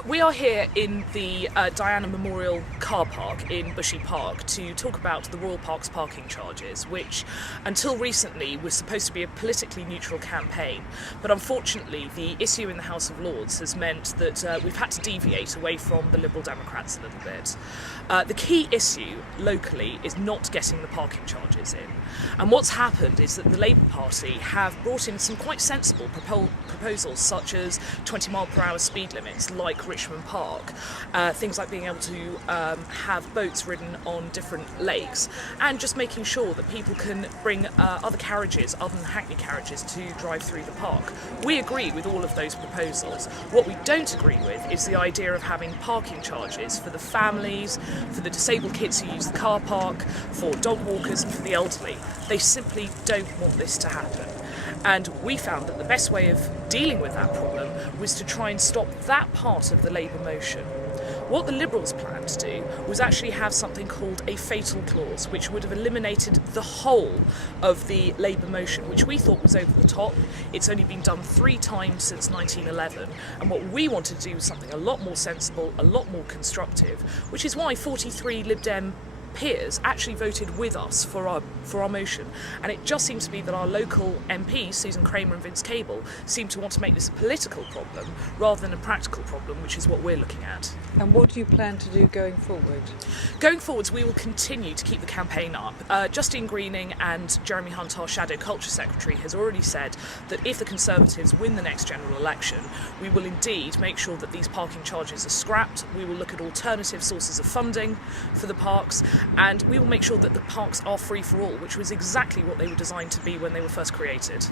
We are here in the Diana Memorial car park in Bushy Park to talk about the Royal Park's parking charges, which until recently was supposed to be a politically neutral campaign, but unfortunately the issue in the House of Lords has meant that we've had to deviate away from the Liberal Democrats a little bit. The key issue locally is not getting the parking charges in, and what's happened is that the Labour Party have brought in some quite sensible proposals such as 20-mile-per-hour speed limits like Richmond Park, things like being able to have boats ridden on different lakes, and just making sure that people can bring other carriages other than hackney carriages to drive through the park. We agree with all of those proposals. What we don't agree with is the idea of having parking charges for the families, for the disabled kids who use the car park, for dog walkers and for the elderly. They simply don't want this to happen. And we found that the best way of dealing with that problem was to try and stop that part of the Labour motion. What the Liberals planned to do was actually have something called a fatal clause, which would have eliminated the whole of the Labour motion, which we thought was over the top. It's only been done 3 times since 1911, and what we wanted to do was something a lot more sensible, a lot more constructive, which is why 43 Lib Dem peers actually voted with us for our motion, and it just seems to be that our local MPs, Susan Kramer and Vince Cable, seem to want to make this a political problem rather than a practical problem, which is what we're looking at. And what do you plan to do going forward? Going forwards, we will continue to keep the campaign up. Justine Greening and Jeremy Hunt, our Shadow Culture Secretary, has already said that if the Conservatives win the next general election, we will indeed make sure that these parking charges are scrapped. We will look at alternative sources of funding for the parks, and we will make sure that the parks are free for all, which was exactly what they were designed to be when they were first created.